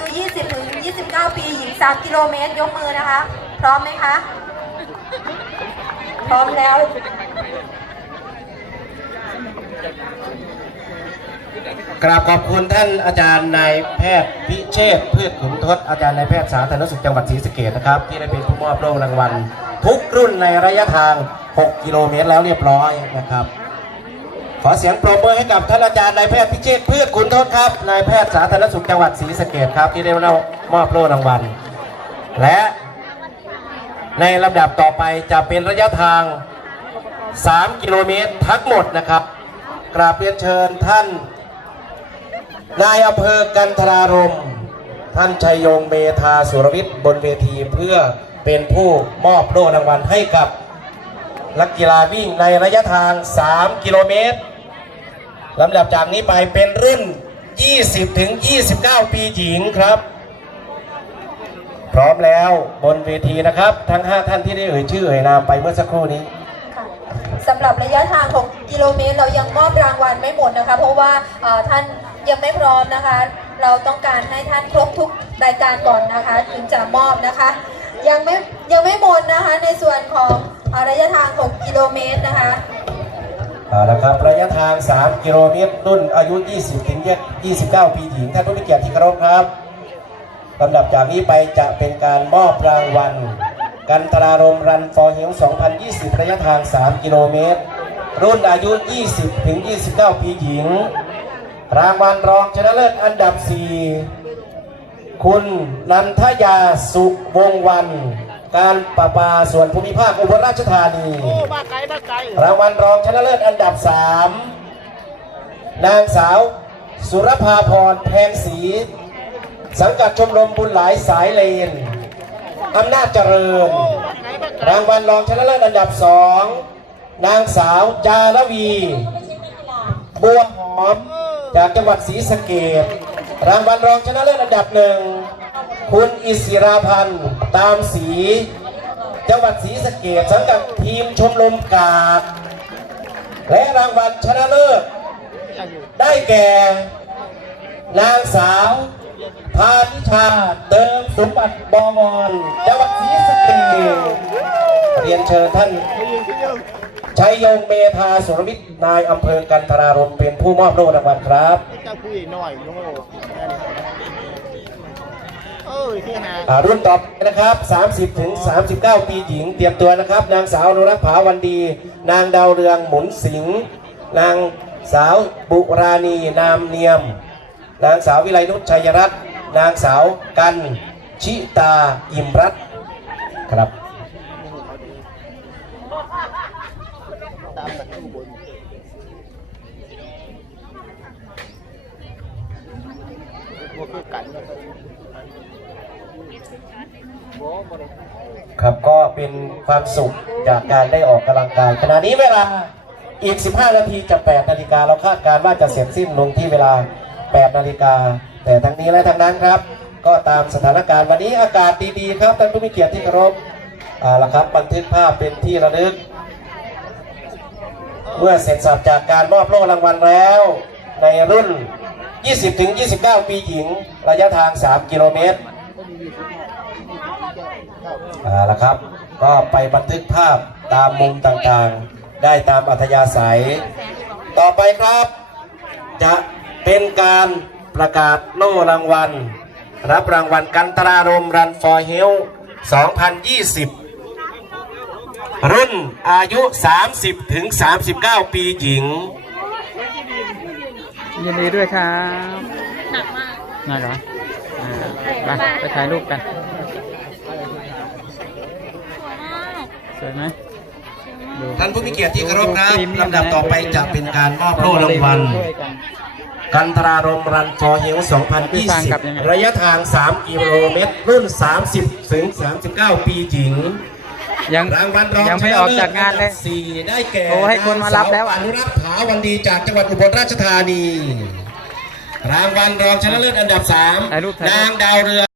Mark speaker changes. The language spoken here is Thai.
Speaker 1: อายุ 20 ถึง 29 ปี หญิง 3 กิโลเมตร ยกมือนะคะ พร้อมไหมคะ พร้อมแล้ว
Speaker 2: กราบขอบคุณท่านอาจารย์นายแพทย์พิเชษฐ์พืชขุนทศอาจารย์นายแพทย์สาธารณสุขจังหวัดศรีสะเกษนะครับ ที่ได้เป็นผู้มอบโล่รางวัล ทุกรุ่นในระยะทาง 6 กิโลเมตรแล้วเรียบร้อยนะครับ ขอเสียงปรบมือให้กับท่านอาจารย์นายแพทย์พิเชษพืชขุนทศครับนายแพทย์สาธารณสุขจังหวัดศรีสะเกษครับที่ได้มอบโล่รางวัล และในลำดับต่อไปจะเป็นระยะทาง 3 กิโลเมตรทั้งหมดนะครับ กราบเรียนเชิญท่าน นายอำเภอกันทรารม ท่านชัยยงเมธาสุรวิทย์บนเวทีเพื่อเป็นผู้มอบโล่รางวัลให้กับนักกีฬาวิ่งในระยะทาง 3 กิโลเมตร ลำดับจากนี้ไปเป็นรุ่น 20 ถึง 29 ปีหญิงครับ พร้อมแล้วบนเวทีนะครับ ทั้ง 5 ท่านที่ได้เอ่ยชื่อเอ่ยนามไปเมื่อสักครู่นี้
Speaker 1: สำหรับระยะทาง 6 กิโลเมตร เรายังมอบรางวัลไม่หมดนะคะ เพราะว่าท่านยังไม่พร้อมนะคะ เราต้องการให้ท่านครบทุกรายการก่อนนะคะ ถึงจะมอบนะคะ ยังไม่ยังไม่หมดนะคะในส่วนของอระยะทาง 6 กิโลเมตรนะคะ
Speaker 2: เอาละครับระยะทาง 3 กิโลเมตรรุ่นอายุ 20 ถึง 29 ปีหญิงท่านผู้มีเกียรติที่เคารพครับลำดับจากนี้ไปจะเป็นการมอบรางวัล กันตรารมรันฟอร์เฮล2020 ระยะทาง 3 กิโลเมตร รุ่นอายุ 20 ถึง 29 ปีหญิง รางวัลรองชนะเลิศอันดับ 4 คุณนันทยาสุวงวัน การประปาส่วนภูมิภาคอุบลราชธานี
Speaker 3: โอ้บ้าไกลบ้าไกล
Speaker 2: รางวัลรองชนะเลิศอันดับ 3 นางสาว สุรภาพรแพงศรีสังกัดชมรมบุญหลายสายเลนอำนาจเจริญ
Speaker 3: บ้าไกลบ้าไกล
Speaker 2: รางวัลรองชนะเลิศอันดับ 2 นางสาวจารวี บัวหอม จากจังหวัดศรีสะเกษ รางวัลรองชนะเลิศอันดับหนึ่งคุณอิศิราพันธ์ตามศรีจังหวัดศรีสะเกษสังกัดทีมชมรมกาดและรางวัลชนะเลิศได้แก่ นางสาวพานิชาเติมสมบัติบวรจังหวัดศรีสะเกษเรียนเชิญท่านชัยยงเมธาสุรวิทย์นายอำเภอกันทรารมเป็นผู้มอบโล่รางวัลครับ
Speaker 3: เจ้าคุยหน่อยโน่ อ้ยที่หา
Speaker 2: อ่ารุ่นต่อไปนะครับ 30ถึง39 ปีหญิง เตรียมตัวนะครับ นางสาวอนุรักษ์ผาวันดี นางดาวเรืองหมุนสิงห์นางสาวบุราณีนามเนียม นางสาววิไลนุชชัยรัตน์นางสาวกันชิตาอิมรัตน์ครับ
Speaker 3: ตามจากข้างบนบ่คือกันแล้วก็บ่บ่ได้
Speaker 2: ครับก็เป็นความสุขจากการได้ออกกำลังกายขณะนี้เวลาอีก 15 นาทีจะ 8 นาฬิกาเราคาดการณ์ว่าจะเสร็จสิ้นลงที่เวลา 8 นาฬิกา แต่ทั้งนี้และทั้งนั้นครับ ก็ตามสถานการณ์วันนี้อากาศดีๆครับท่านผู้มีเกียรติที่เคารพเอาละครับบันทึกภาพเป็นที่ระลึก เมื่อเสร็จสับจากการมอบโล่รางวัลแล้ว ในรุ่น 20-29 ปีหญิง ระยะทาง 3 กิโลเมตร อาละครับ ก็ไปบันทึกภาพตามมุมต่างๆ ได้ตามอัธยาศัย ต่อไปครับ จะเป็นการประกาศโล่รางวัล รับรางวัลกันตรารมรันฟอร์เฮล2020 รุ่นอายุ 30 ถึง 39 ปีหญิง
Speaker 4: ยินดีด้วยครับหนักมากหนักเหรออ่าไปไปถ่ายรูปกัน ส วยไหมดู
Speaker 2: ท่านผู้มีเกียรติที่เคารพครับ
Speaker 4: ดูพรีเมียม
Speaker 2: ลำดับต่อไปจะเป็นการมอบโล่รางวัล
Speaker 4: ด้วยกัน
Speaker 2: กันตรารมรันฟอร์เฮล
Speaker 4: พี่ฟางกลับยังไง
Speaker 2: 2020 ระยะทาง 3 กิโลเมตร รุ่น 30 ถึง 39 ปีหญิง
Speaker 4: ยัง
Speaker 2: รางวัลรอง
Speaker 4: ยังไม่ออกจากงานเลย
Speaker 2: ชะลิศอันดับสี่ได้แก่
Speaker 4: โทรให้คนมารับแล้วอะ
Speaker 2: นางสาอนุรักษ์ผาวันดีจากจังหวัดอุบลราชธานี รางวัลรองชนะเลิศอันดับ
Speaker 4: ถ่ายรูปถ่ายรูป
Speaker 2: 3นางดาวเรือง